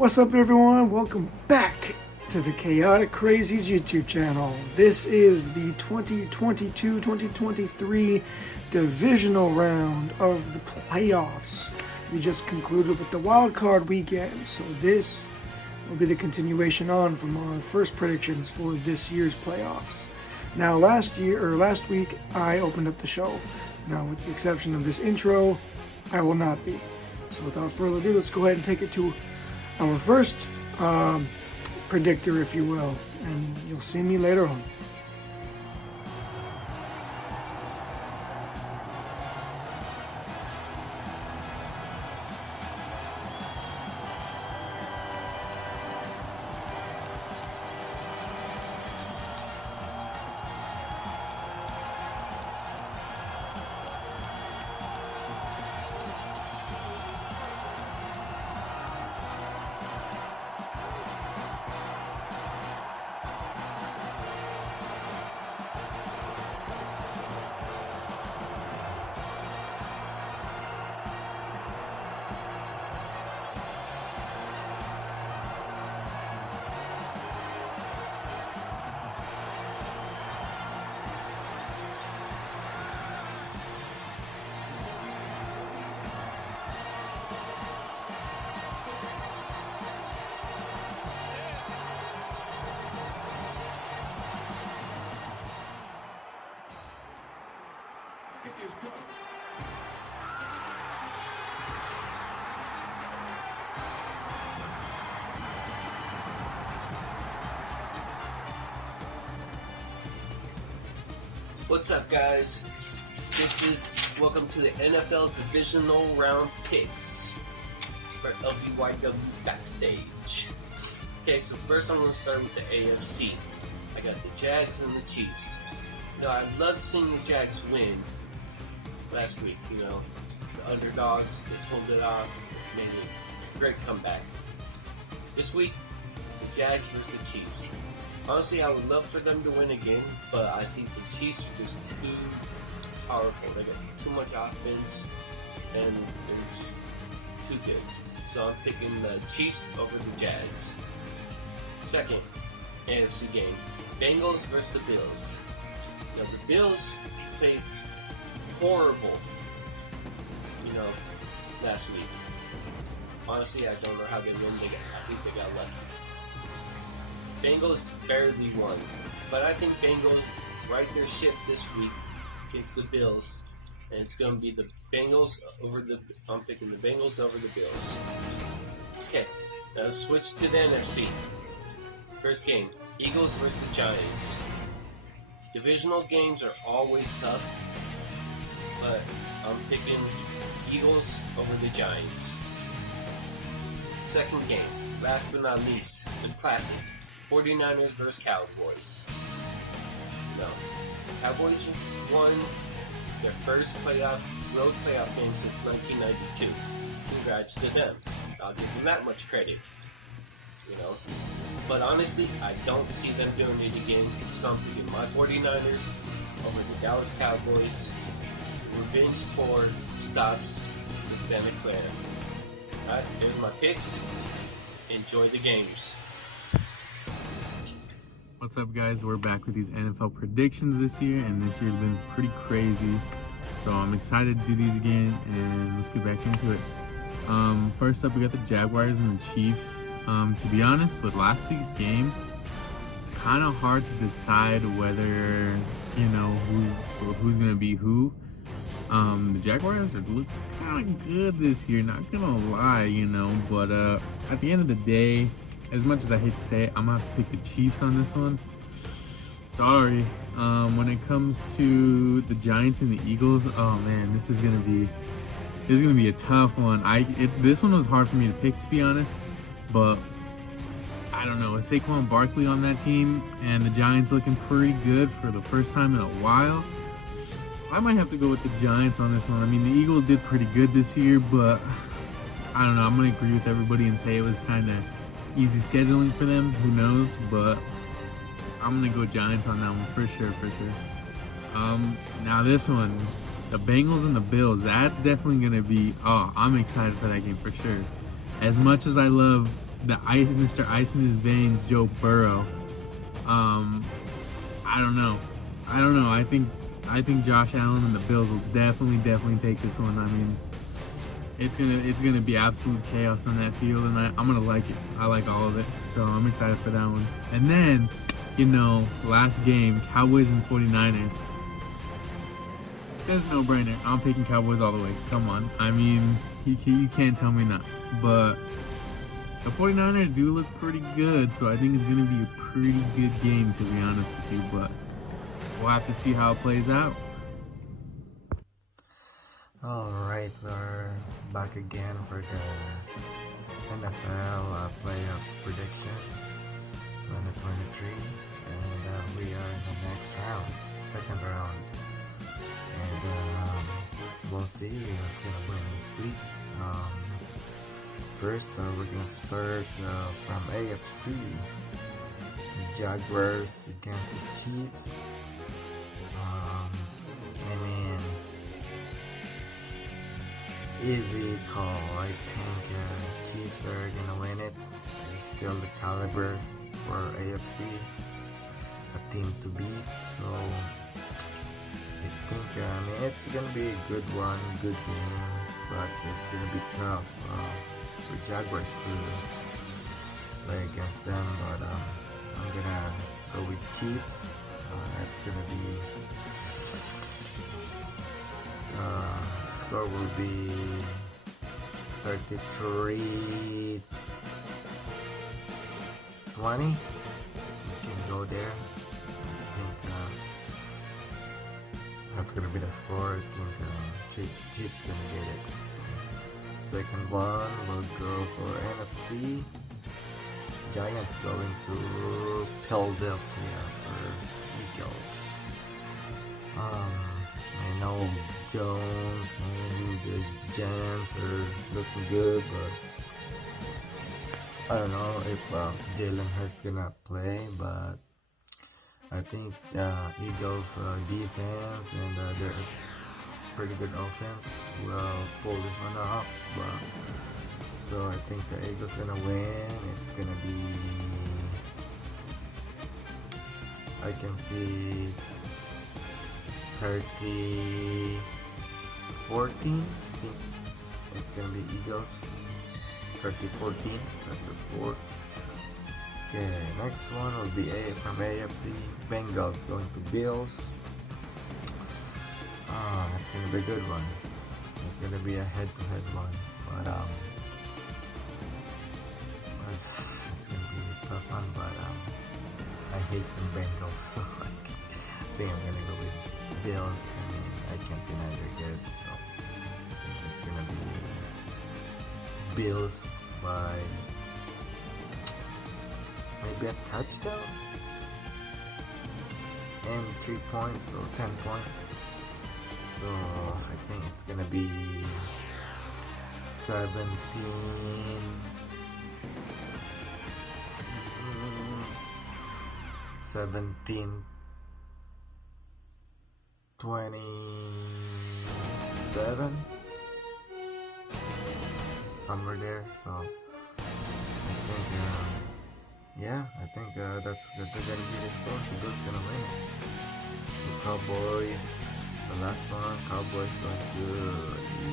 What's up, everyone? Welcome back to the Chaotic Crazies YouTube channel. This is the 2022-2023 divisional round of the playoffs. We just concluded with the wild card weekend, so this will be the continuation on from our first predictions for this year's playoffs. Now, last week, I opened up the show. Now, with the exception of this intro, I will not be. So without further ado, let's go ahead and take it to our first predictor, if you will, and you'll see me later on. What's up, guys? Welcome to the NFL Divisional Round Picks for LVYW Backstage. Okay, so first I'm going to start with the AFC. I got the Jags and the Chiefs. Now, I loved seeing the Jags win last week, the underdogs, they pulled it off, made a great comeback. This week, the Jags versus the Chiefs. Honestly, I would love for them to win again, but I think the Chiefs are just too powerful. They got too much offense, and they're just too good. So I'm picking the Chiefs over the Jags. Second AFC game, Bengals versus the Bills. Now, the Bills played horrible, last week. Honestly, I don't know how they won. I think they got lucky. Bengals barely won, but I think Bengals right their ship this week against the Bills, and it's going to be the Bengals I'm picking the Bengals over the Bills. Okay, now let's switch to the NFC. First game, Eagles versus the Giants. Divisional games are always tough, but I'm picking Eagles over the Giants. Second game, last but not least, the classic. 49ers versus Cowboys. Cowboys won their first road playoff game since 1992. Congrats to them. I'll give them that much credit. But honestly, I don't see them doing it again. So I'm picking my 49ers over the Dallas Cowboys. Revenge tour stops with Santa Clara. Alright, there's my picks. Enjoy the games. What's up, guys? We're back with these NFL predictions this year, and this year's been pretty crazy. So I'm excited to do these again, and let's get back into it. First up, we got the Jaguars and the Chiefs. To be honest, with last week's game, it's kind of hard to decide whether, who's going to be who. The Jaguars are looking kind of good this year, not going to lie, but at the end of the day, as much as I hate to say it, I'm going to have to pick the Chiefs on this one. Sorry. When it comes to the Giants and the Eagles, oh man, this is gonna be a tough one. This one was hard for me to pick, to be honest, but I don't know. With Saquon Barkley on that team and the Giants looking pretty good for the first time in a while, I might have to go with the Giants on this one. I mean, the Eagles did pretty good this year, but I don't know. I'm gonna agree with everybody and say it was kind of easy scheduling for them. Who knows? But I'm gonna go Giants on that one for sure. Now this one, the Bengals and the Bills. That's definitely gonna be. Oh, I'm excited for that game for sure. As much as I love Mr. Ice in his veins, Joe Burrow. I don't know. I think Josh Allen and the Bills will definitely take this one. I mean, it's gonna be absolute chaos on that field, and I'm gonna like it. I like all of it, so I'm excited for that one. And then, last game, Cowboys and 49ers. There's no brainer. I'm picking Cowboys all the way. Come on. I mean, you can't tell me not. But the 49ers do look pretty good, so I think it's going to be a pretty good game, to be honest with you. But we'll have to see how it plays out. Alright, we're back again for the NFL playoffs prediction 2023, and we are in the next round, second round, and we'll see who's gonna win this week. First, we're gonna start from AFC, the Jaguars against the Chiefs. I mean, easy call. I think Chiefs are gonna win it. They're still the caliber for AFC, a team to beat. So I think it's gonna be a good one, good game, but it's gonna be tough for Jaguars to play against them. But I'm gonna go with Chiefs. It's gonna be score will be 33-20. We can go there. I think that's gonna be the score. I think Chiefs gonna get it. So, second one will go for NFC. Giants going to Philadelphia for Eagles. I know Jones and the Giants are looking good, but I don't know if Jalen Hurts gonna play. But I think Eagles defense and their pretty good offense will pull this one off. But so I think the Eagles gonna win. It's gonna be, I can see 30-14. I think it's gonna be Eagles. 30-14. That's the score. Okay, next one will be from AFC. Bengals going to Bills. That's gonna be a good one. It's gonna be a head-to-head one, but it's gonna be a tough one. But I hate the Bengals, so I think I'm gonna go with Bills. I mean, I can't deny they're good, so I think it's gonna be Bills by maybe a touchdown and 3 points or 10 points. So I think it's gonna be 27, somewhere there. So I think I think that's gonna be the score. So Bills gonna win it. The Cowboys, the last one, Cowboys going to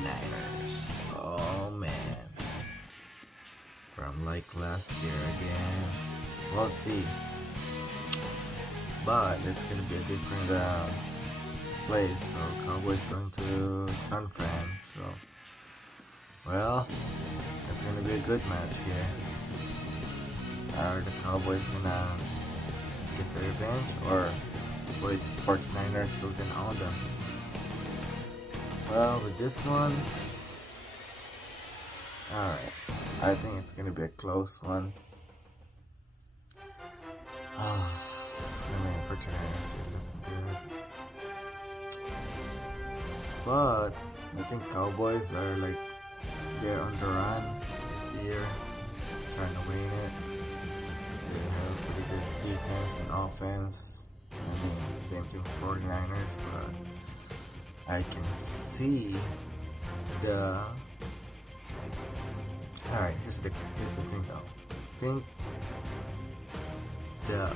Niners. Oh man, from like last year again. We'll see. But it's gonna be a different place. So Cowboys going to San Fran. So well, it's gonna be a good match here. Are the Cowboys gonna get their revenge, or will 49ers still gonna own them? Well, with this one, alright, I think it's gonna be a close one. I mean, 49ers are looking good, but I think Cowboys are like, they're on the run this year, trying to win it. They have pretty good defense and offense. I mean, same thing for 49ers, but I can see the. Alright, here's the thing though. think the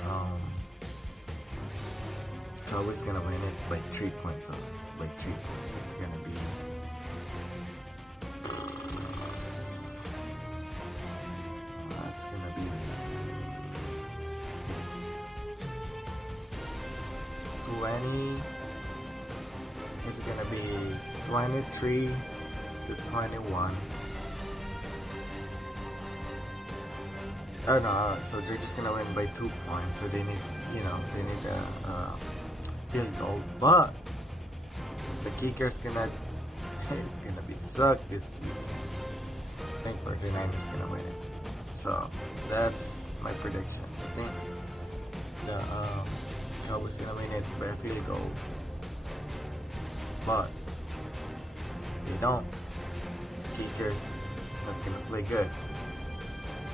Cowboys gonna win it by 3 points. By 3 points, it's gonna be. It's gonna be 20. It's gonna be 23 to 21. Oh no, so they're just gonna win by 2 points. So they need, they need a field goal. But the kicker's it's gonna be sucked this week. I think 49ers gonna win it. So that's my prediction. I think the Cowboys gonna win it by a field goal. But if they don't, kicker's not gonna play good.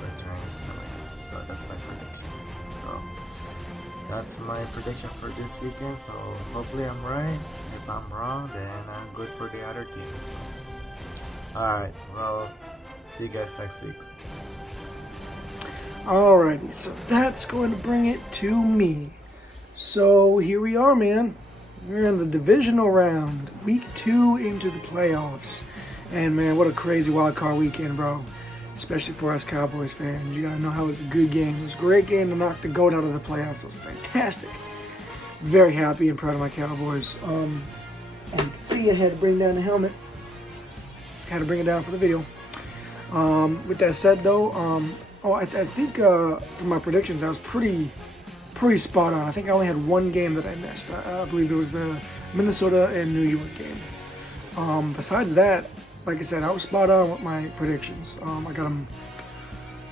But Ryan's gonna win. So that's my prediction. So that's my prediction for this weekend. So hopefully I'm right. If I'm wrong, then I'm good for the other team. Alright, well, see you guys next week. Alrighty, so that's going to bring it to me. So here we are, man. We're in the divisional round, week 2 into the playoffs. And man, what a crazy wild card weekend, bro. Especially for us Cowboys fans. You gotta know how it was a good game. It was a great game to knock the GOAT out of the playoffs. It was fantastic. Very happy and proud of my Cowboys. And see, I had to bring down the helmet. Just had to bring it down for the video. With that said, though, I think for my predictions, I was pretty spot on. I think I only had one game that I missed. I believe it was the Minnesota and New York game. Besides that, like I said, I was spot on with my predictions. I got them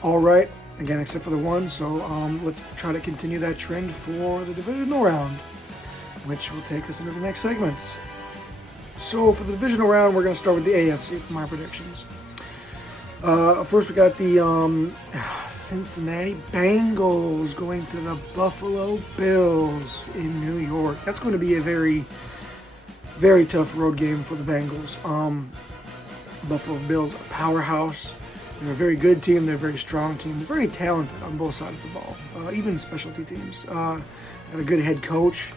all right, again, except for the one. So let's try to continue that trend for the divisional round, which will take us into the next segments. So for the divisional round, we're going to start with the AFC for my predictions. First, we got the Cincinnati Bengals going to the Buffalo Bills in New York. That's going to be a very, very tough road game for the Bengals. Buffalo Bills, a powerhouse. They're a very good team. They're a very strong team. They're very talented on both sides of the ball, even specialty teams. Got a good head coach.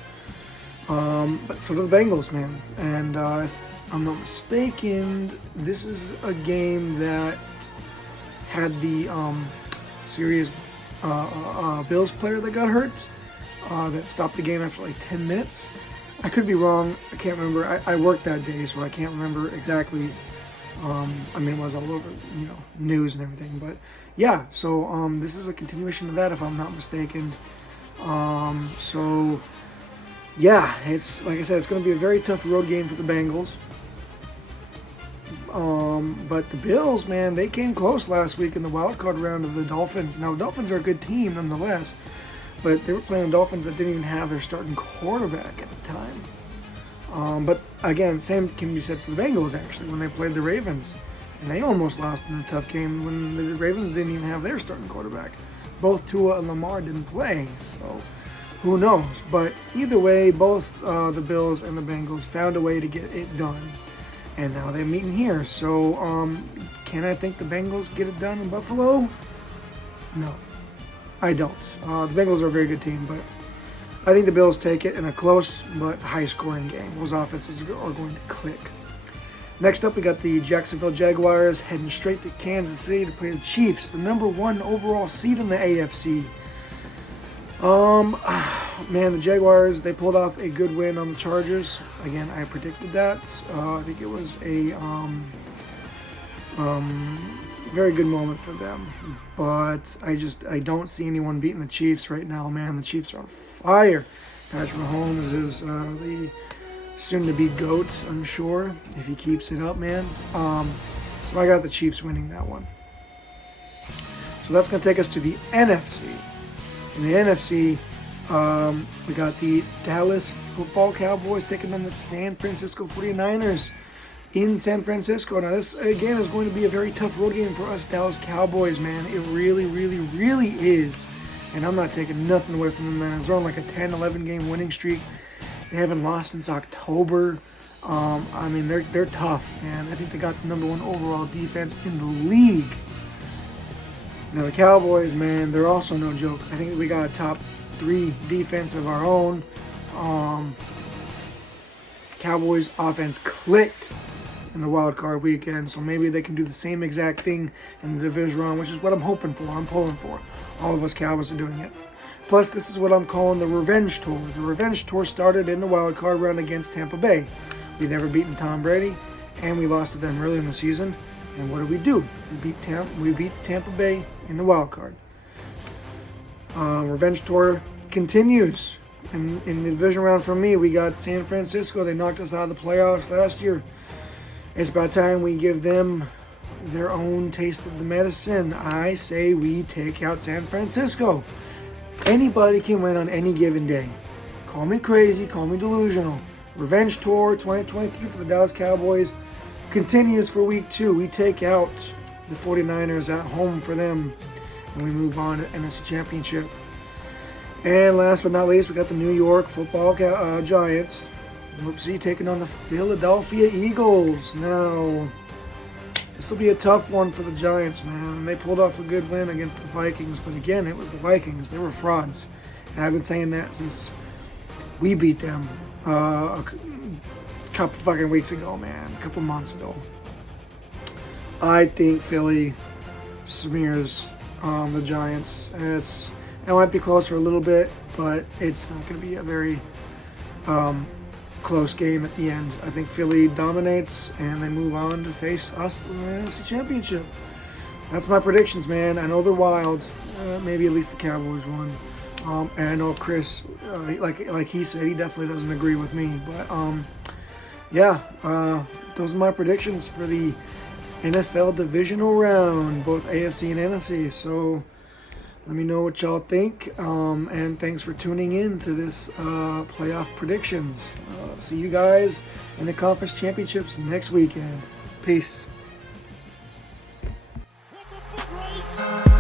But so do the Bengals, man. And if I'm not mistaken, this is a game that had the serious Bills player that got hurt that stopped the game after like 10 minutes. I could be wrong. I can't remember. I worked that day, so I can't remember exactly. It was all over, news and everything. But yeah, so this is a continuation of that, if I'm not mistaken. So yeah, it's like I said, it's going to be a very tough road game for the Bengals. But the Bills, man, they came close last week in the wild card round of the Dolphins. Now, the Dolphins are a good team nonetheless, but they were playing Dolphins that didn't even have their starting quarterback at the time. But again, same can be said for the Bengals, actually, when they played the Ravens. And they almost lost in a tough game when the Ravens didn't even have their starting quarterback. Both Tua and Lamar didn't play, so who knows? But either way, both the Bills and the Bengals found a way to get it done. And now they're meeting here. So can I think the Bengals get it done in Buffalo? No, I don't. The Bengals are a very good team, but I think the Bills take it in a close but high-scoring game. Those offenses are going to click. Next up, we got the Jacksonville Jaguars heading straight to Kansas City to play the Chiefs, the number 1 overall seed in the AFC. Man, the Jaguars, they pulled off a good win on the Chargers. Again, I predicted that. I think it was a very good moment for them. But I don't see anyone beating the Chiefs right now, man. The Chiefs are on fire. Patrick Mahomes is the soon-to-be GOAT, I'm sure, if he keeps it up, man. So I got the Chiefs winning that one. So that's going to take us to the NFC. In the NFC, we got the Dallas Football Cowboys taking on the San Francisco 49ers in San Francisco. Now, this, again, is going to be a very tough road game for us Dallas Cowboys, man. It really, really, really is. And I'm not taking nothing away from them, man. They're on like a 10-11 game winning streak. They haven't lost since October. They're tough, man. I think they got the number 1 overall defense in the league. Now the Cowboys, man, they're also no joke. I think we got a top 3 defense of our own. Cowboys offense clicked in the wild card weekend, so maybe they can do the same exact thing in the division round, which is what I'm hoping for. I'm pulling for. All of us Cowboys are doing it. Plus, this is what I'm calling the revenge tour. The revenge tour started in the wild card round against Tampa Bay. We'd never beaten Tom Brady, and we lost to them early in the season. And what did we do? We beat Tampa Bay in the wild card. Revenge tour continues. In the division round for me, we got San Francisco. They knocked us out of the playoffs last year. It's about time we give them their own taste of the medicine. I say we take out San Francisco. Anybody can win on any given day. Call me crazy, call me delusional. Revenge tour 2023 for the Dallas Cowboys continues for week 2. We take out the 49ers at home for them, and we move on to NFC Championship. And last but not least, we got the New York Football Giants. Whoopsie, taking on the Philadelphia Eagles. Now, this will be a tough one for the Giants, man. They pulled off a good win against the Vikings, but again, it was the Vikings. They were frauds. And I've been saying that since we beat them a couple fucking weeks ago, man. A couple months ago. I think Philly smears the Giants. It might be close for a little bit, but it's not going to be a very close game at the end. I think Philly dominates, and they move on to face us in the NFC Championship. That's my predictions, man. I know they're wild. Maybe at least the Cowboys won. And I know Chris, like he said, he definitely doesn't agree with me. But yeah, those are my predictions for the NFL Divisional Round, both AFC and NFC. So let me know what y'all think, and thanks for tuning in to this playoff predictions. See you guys in the conference championships next weekend. Peace. With the foot race.